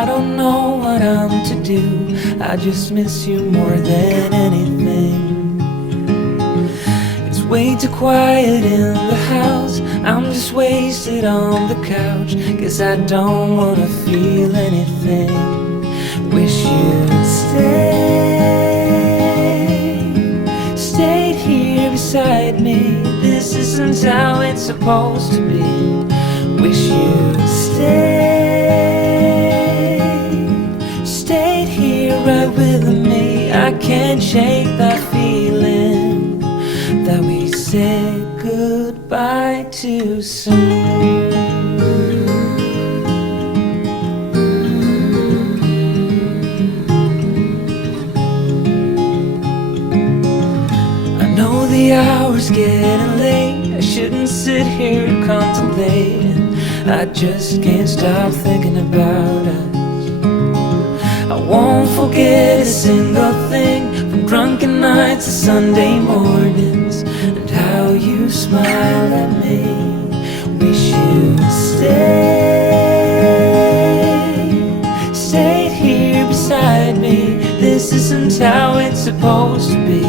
I don't know what I'm to do. I just miss you more than anything. It's way too quiet in the house. I'm just wasted on the couch, 'cause I don't wanna feel anything. Wish you'd stayed here beside me. This isn't how it's supposed to be. Wish you'd stayed here right with me. I can't shake that feeling that we said goodbye too soon. The hour's getting late. I shouldn't sit here contemplating. I just can't stop thinking about us. I won't forget a single thing, from drunken nights to Sunday mornings, and how you smile at me. Wish you'd stayed here beside me. This isn't how it's supposed to be.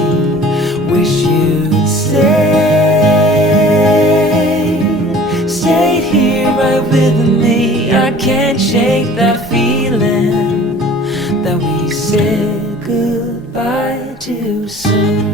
Wish you'd stayed here right with me. I can't shake that feeling that we said goodbye too soon.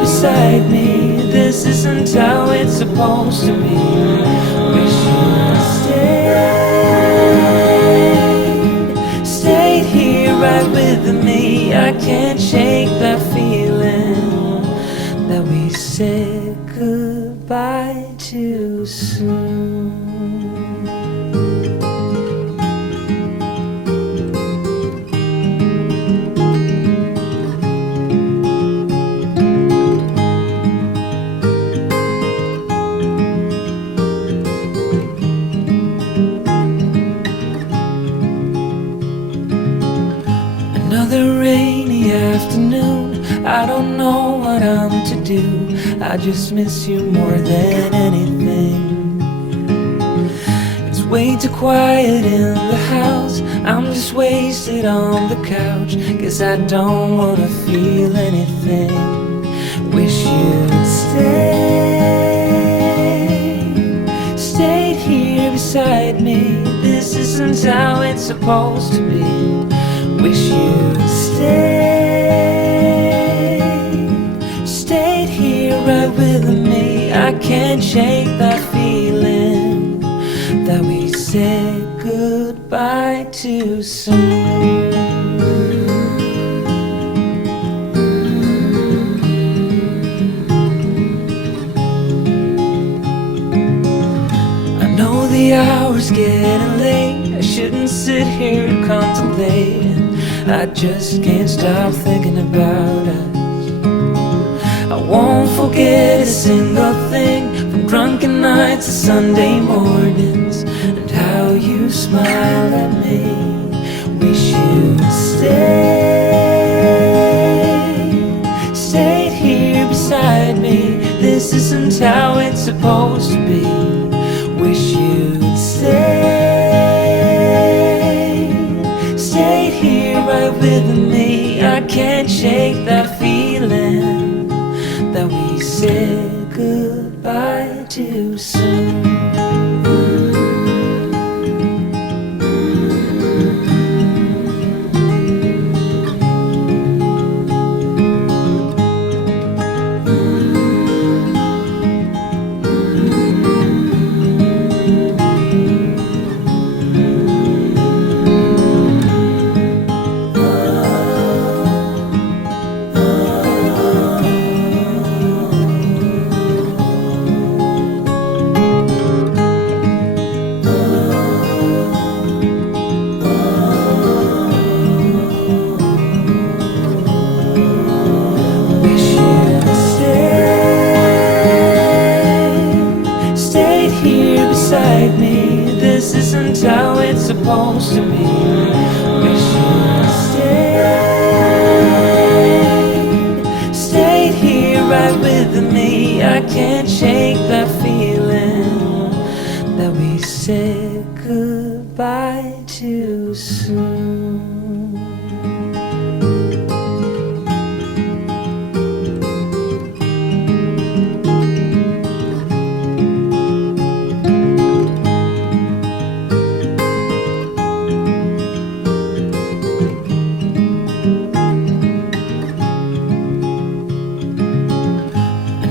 Beside me, this isn't how it's supposed to be. Wish you'd stayed here right with me. I can't shake that feeling that we said goodbye too soon. Another rainy afternoon. I don't know what I'm to do. I just miss you more than anything. It's way too quiet in the house. I'm just wasted on the couch, 'cause I don't wanna feel anything. Wish you'd stayed here beside me. This isn't how it's supposed to be. Wish you'd stayed here right with me. I can't shake that feeling that we said goodbye too soon. I know the hour's getting late. I shouldn't sit here contemplating. I just can't stop thinking about us. I won't forget a single thing, from drunken nights to Sunday mornings, and how you smile at me. Wish you'd stayed here beside me. This isn't how it's supposed to be. Wish you'd stayed here right with me. I can't shake that feeling that we said goodbye too soon. supposed to be. Wish you'd stayed here right with me. I can't shake that feeling that we said goodbye too soon.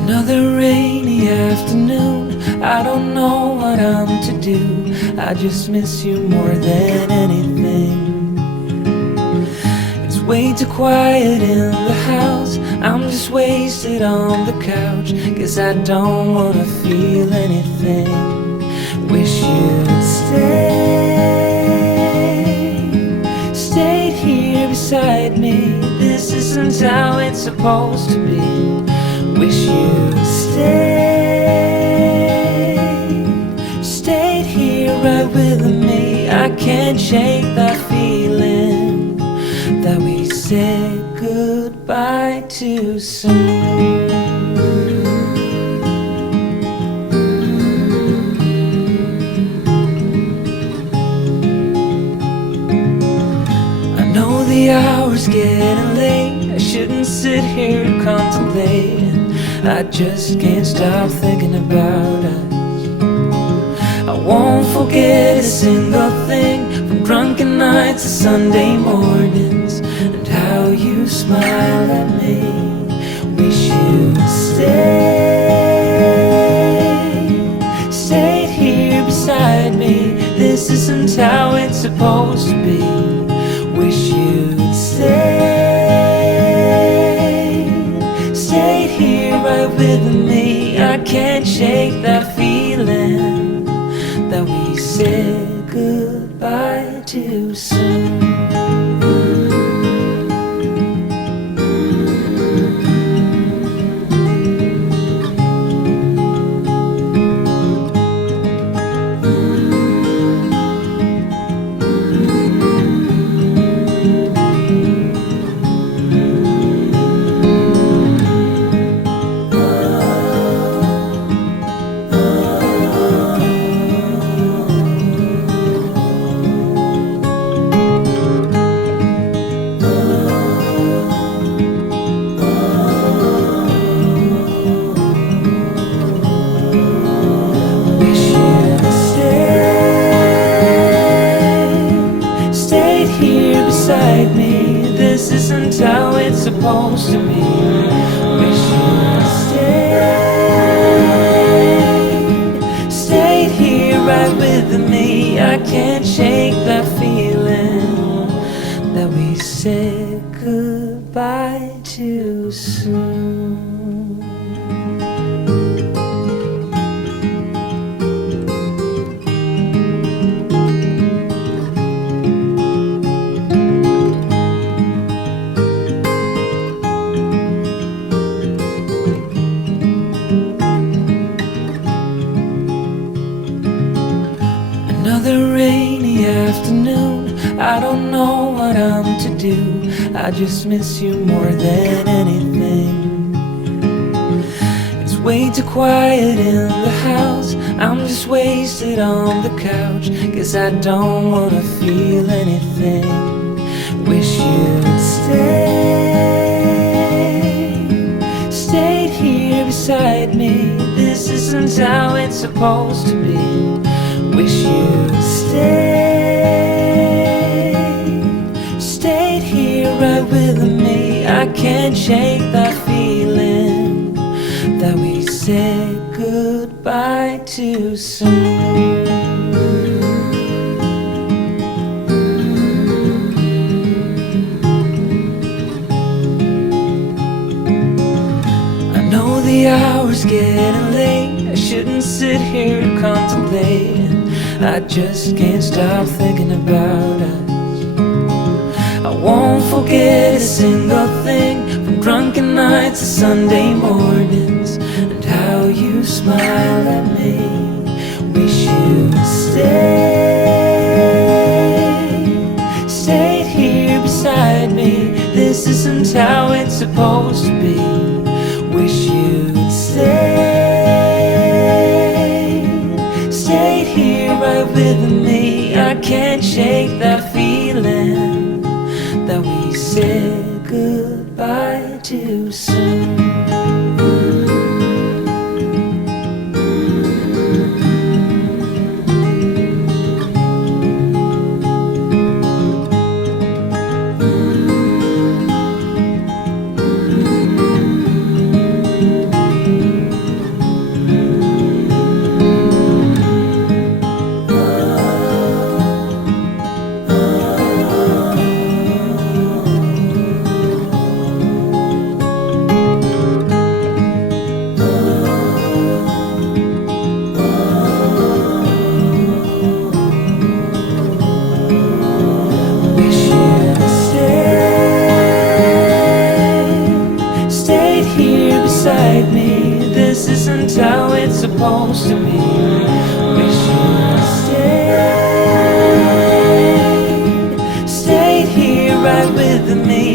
Another rainy afternoon, I don't know what I'm to do. I just miss you more than anything. It's way too quiet in the house, I'm just wasted on the couch, 'cause I don't wanna feel anything. Wish you'd stayed here beside me. This isn't how it's supposed to be. Wish you'd stayed here right with me. I can't shake that feeling that we said goodbye too soon. I know the hour's getting late, I shouldn't sit here contemplating. I just can't stop thinking about us. I won't forget a single thing, from drunken nights to Sunday mornings, and how you smile at me. Wish you'd stayed here beside me. This isn't how it's supposed to be. Wish you'd stayed here right with me. I can't shake that feeling that we said goodbye too soon. This isn't how it's supposed to be. Wish you'd stayed here right with me. I can't shake that feeling that we said goodbye too soon. Another rainy afternoon, I don't know what I'm to do. I just miss you more than anything. It's way too quiet in the house, I'm just wasted on the couch, 'cause I don't wanna feel anything. Wish you'd stayed here beside me. This isn't how it's supposed to be. Wish you'd stayed here right with me. I can't shake that feeling that we said goodbye too soon. I know the hour's getting late, I shouldn't sit here contemplating. I just can't stop thinking about us. I won't forget a single thing, from drunken nights to Sunday mornings, and how you smile at me. Wish you'd stay close to me. Wish you'd stayed here right with me.